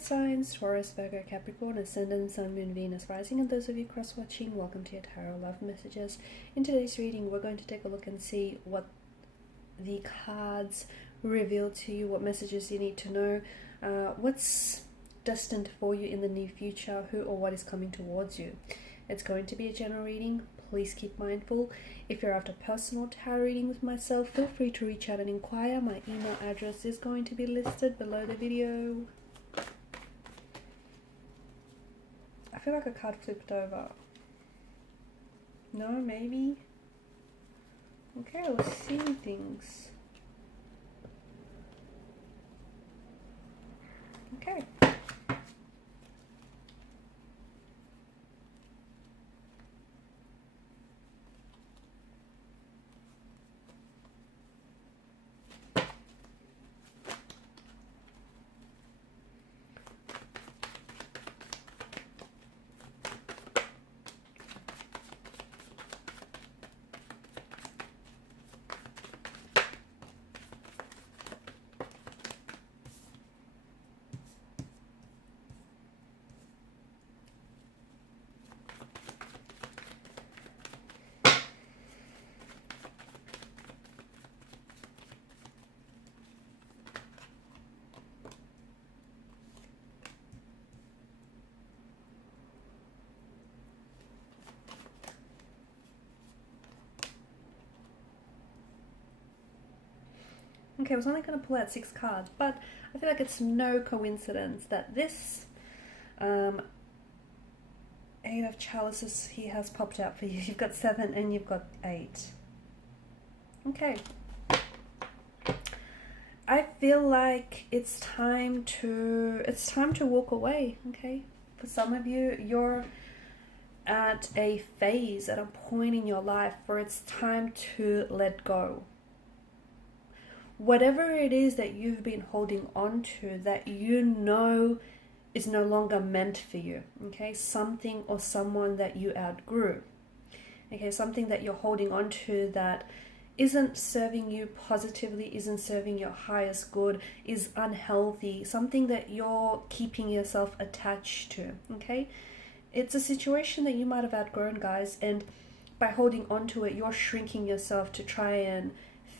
signs: Taurus, Virgo, Capricorn, Ascendant, Sun, Moon, Venus, Rising, and those of you cross-watching, welcome to your Tarot Love Messages. In today's reading, we're going to take a look and see what the cards reveal to you, what messages you need to know, what's destined for you in the near future, who or what is coming towards you. It's going to be a general reading. Please keep mindful. If you're after personal tarot reading with myself, feel free to reach out and inquire. My email address is going to be listed below the video. I feel like a card flipped over. No, maybe? Okay, I was seeing things. Okay. Okay, I was only going to pull out 6 cards, but I feel like it's no coincidence that this 8 of chalices here has popped out for you. You've got 7 and you've got 8. Okay. I feel like it's time to walk away, okay? For some of you, you're at a phase, at a point in your life where it's time to let go. Whatever it is that you've been holding on to that you know is no longer meant for you, okay? Something or someone that you outgrew, okay? Something that you're holding on to that isn't serving you positively, isn't serving your highest good, is unhealthy, something that you're keeping yourself attached to, okay? It's a situation that you might have outgrown, guys, and by holding on to it, you're shrinking yourself to try and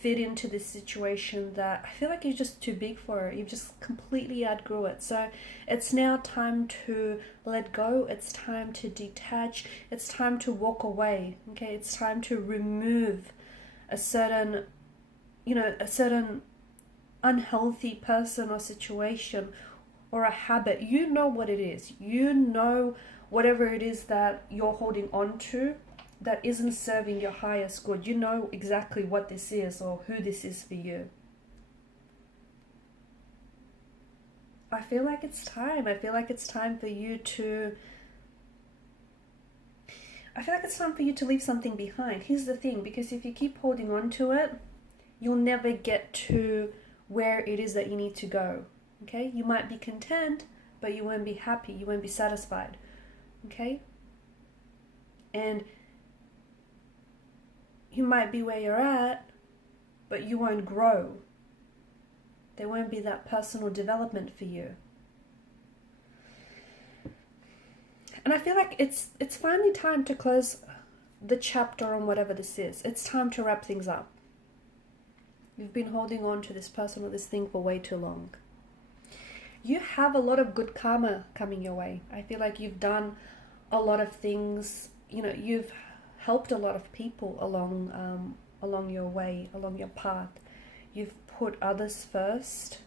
fit into this situation that I feel like you're just too big for. You've just completely outgrew it. So it's now time to let go. It's time to detach. It's time to walk away. Okay, it's time to remove a certain, a certain unhealthy person or situation or a habit. You know what it is. You know whatever it is that you're holding on to that isn't serving your highest good. You know exactly what this is or who this is for you. I feel like it's time. I feel like it's time for you to leave something behind. Here's the thing, because if you keep holding on to it, you'll never get to where it is that you need to go. Okay? You might be content, but you won't be happy. You won't be satisfied. Okay? And you might be where you're at, but you won't grow. There won't be that personal development for you. And I feel like it's finally time to close the chapter on whatever this is. It's time to wrap things up. You've been holding on to this person or this thing for way too long. You have a lot of good karma coming your way. I feel like you've done a lot of things, you've helped a lot of people along your way, along your path. You've put others first.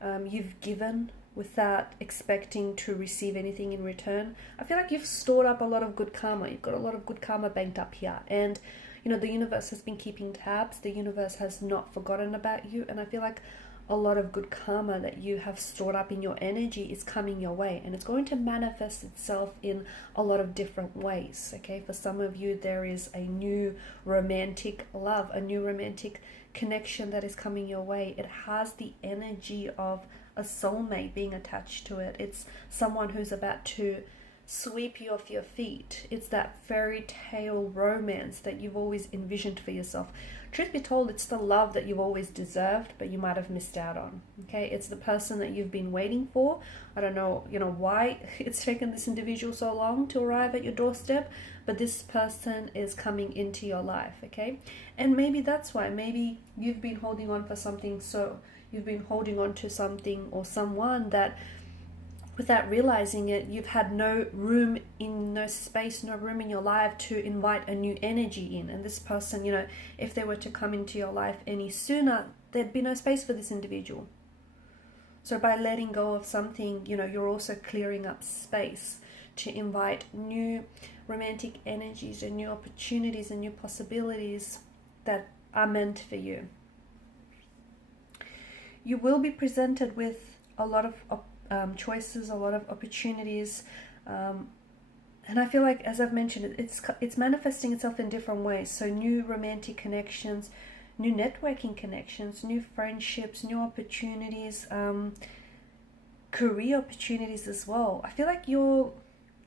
You've given without expecting to receive anything in return. I feel like you've stored up a lot of good karma. You've got a lot of good karma banked up here. And, the universe has been keeping tabs. The universe has not forgotten about you. And I feel like a lot of good karma that you have stored up in your energy is coming your way, and it's going to manifest itself in a lot of different ways. Okay, for some of you, there is a new romantic love, a new romantic connection that is coming your way. It has the energy of a soulmate being attached to it. It's someone who's about to sweep you off your feet. It's that fairy tale romance that you've always envisioned for yourself. Truth be told, it's the love that you've always deserved, but you might have missed out on. Okay, it's the person that you've been waiting for. I don't know, why it's taken this individual so long to arrive at your doorstep, but this person is coming into your life. Okay, and maybe that's why. Maybe you've been holding on for something, so you've been holding on to something or someone that, without realizing it, you've had no room in your life to invite a new energy in. And this person, if they were to come into your life any sooner, there'd be no space for this individual. So by letting go of something, you're also clearing up space to invite new romantic energies and new opportunities and new possibilities that are meant for you. You will be presented with a lot of choices, a lot of opportunities, and I feel like, as I've mentioned, it's manifesting itself in different ways. So new romantic connections, new networking connections, new friendships, new opportunities, career opportunities as well. I feel like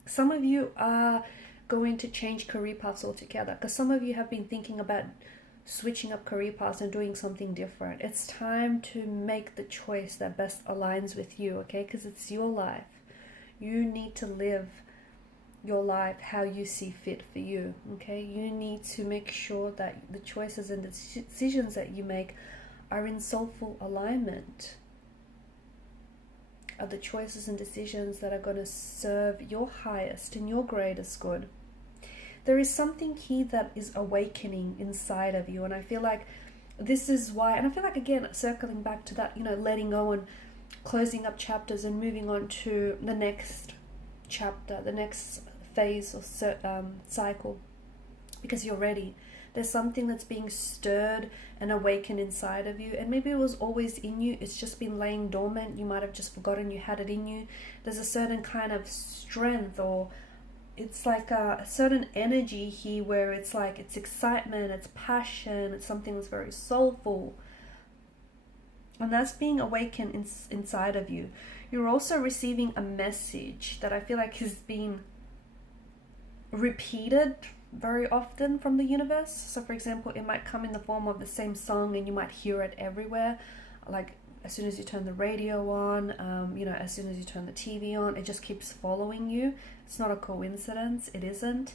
some of you are going to change career paths altogether, because some of you have been thinking about switching up career paths and doing something different. It's time to make the choice that best aligns with you, okay? Because it's your life. You need to live your life how you see fit for you, okay? You need to make sure that the choices and the decisions that you make are in soulful alignment, are the choices and decisions that are going to serve your highest and your greatest good. There is something here that is awakening inside of you, and I feel like this is why, and I feel like, again, circling back to that, letting go and closing up chapters and moving on to the next chapter, the next phase or cycle, because you're ready. There's something that's being stirred and awakened inside of you, and maybe it was always in you, it's just been laying dormant. You might have just forgotten you had it in you. There's a certain kind of strength, or it's like a certain energy here where it's like, it's excitement, it's passion, it's something that's very soulful, and that's being awakened inside of you. You're also receiving a message that I feel like has been repeated very often from the universe. So for example, it might come in the form of the same song, and you might hear it everywhere, like as soon as you turn the radio on, as soon as you turn the TV on, it just keeps following you. It's not a coincidence, it isn't,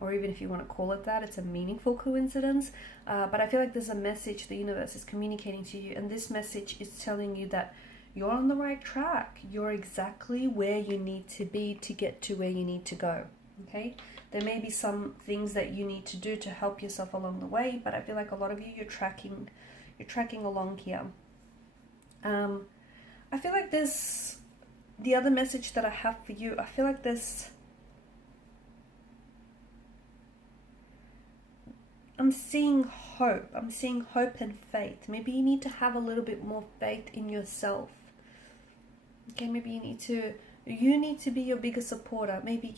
or even if you want to call it that, it's a meaningful coincidence, but I feel like there's a message the universe is communicating to you, and this message is telling you that you're on the right track. You're exactly where you need to be to get to where you need to go, okay? There may be some things that you need to do to help yourself along the way, but I feel like a lot of you, you're tracking along here. I feel like the other message that I have for you, I feel like I'm seeing hope. I'm seeing hope and faith. Maybe you need to have a little bit more faith in yourself. Okay, maybe you need to be your biggest supporter. Maybe,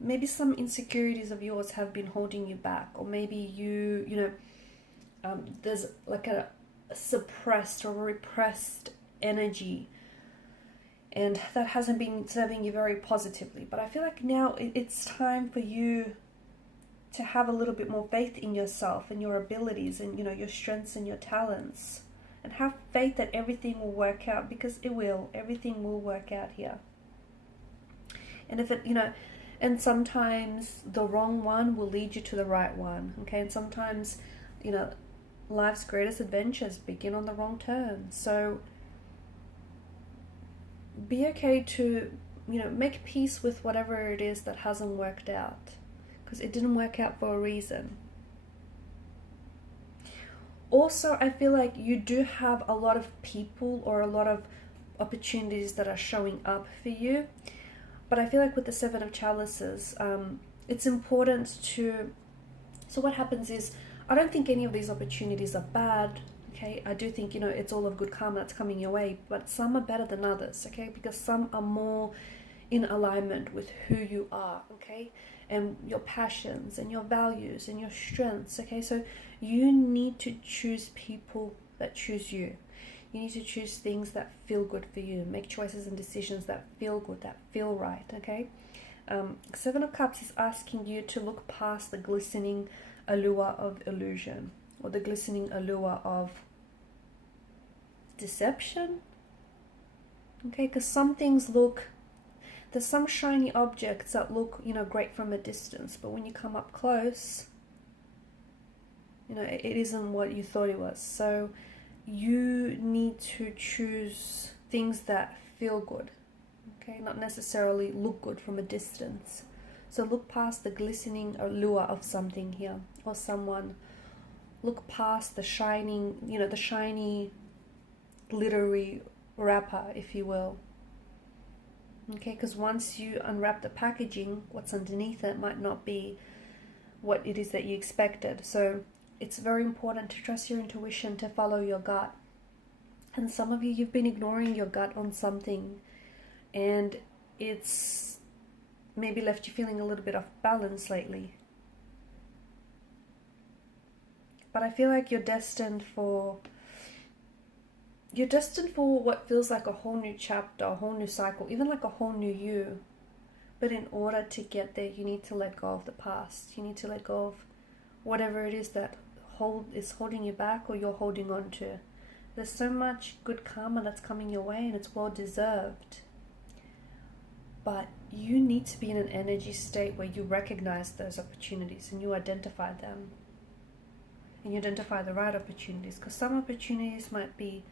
maybe some insecurities of yours have been holding you back, or maybe there's like a suppressed or repressed energy, and that hasn't been serving you very positively. But I feel like now it's time for you to have a little bit more faith in yourself and your abilities and your strengths and your talents, and have faith that everything will work out, because it will. Everything will work out here. And if it and sometimes the wrong one will lead you to the right one, okay? And sometimes life's greatest adventures begin on the wrong turn. So be okay to, make peace with whatever it is that hasn't worked out, because it didn't work out for a reason. Also, I feel like you do have a lot of people or a lot of opportunities that are showing up for you. But I feel like with the Seven of Chalices, it's important to... So what happens is, I don't think any of these opportunities are bad, okay? I do think, it's all of good karma that's coming your way, but some are better than others, okay? Because some are more in alignment with who you are, okay? And your passions and your values and your strengths, okay? So you need to choose people that choose you. You need to choose things that feel good for you. Make choices and decisions that feel good, that feel right, okay? Seven of Cups is asking you to look past the glistening allure of illusion, or the glistening allure of deception, okay? Because some things look, there's some shiny objects that look, you know, great from a distance, but when you come up close, you know, it isn't what you thought it was. So you need to choose things that feel good, okay? Not necessarily look good from a distance. So look past the glistening allure of something here, or someone. Look past the shining, you know, the shiny, glittery wrapper, if you will. Okay, because once you unwrap the packaging, what's underneath it might not be what it is that you expected. So it's very important to trust your intuition, to follow your gut. And some of you, you've been ignoring your gut on something, and it's maybe left you feeling a little bit off balance lately. But I feel like you're destined for what feels like a whole new chapter, a whole new cycle, even like a whole new you. But in order to get there, you need to let go of the past. You need to let go of whatever it is that is holding you back, or you're holding on to. There's so much good karma that's coming your way, and it's well deserved. But you need to be in an energy state where you recognize those opportunities and you identify them. And you identify the right opportunities, because some opportunities might be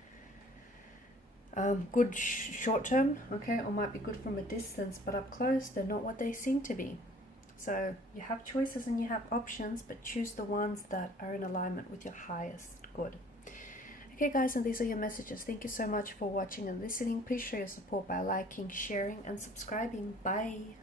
good short term, okay, or might be good from a distance, but up close they're not what they seem to be. So you have choices and you have options, but choose the ones that are in alignment with your highest good. Okay guys, and these are your messages. Thank you so much for watching and listening. Please show your support by liking, sharing and subscribing. Bye.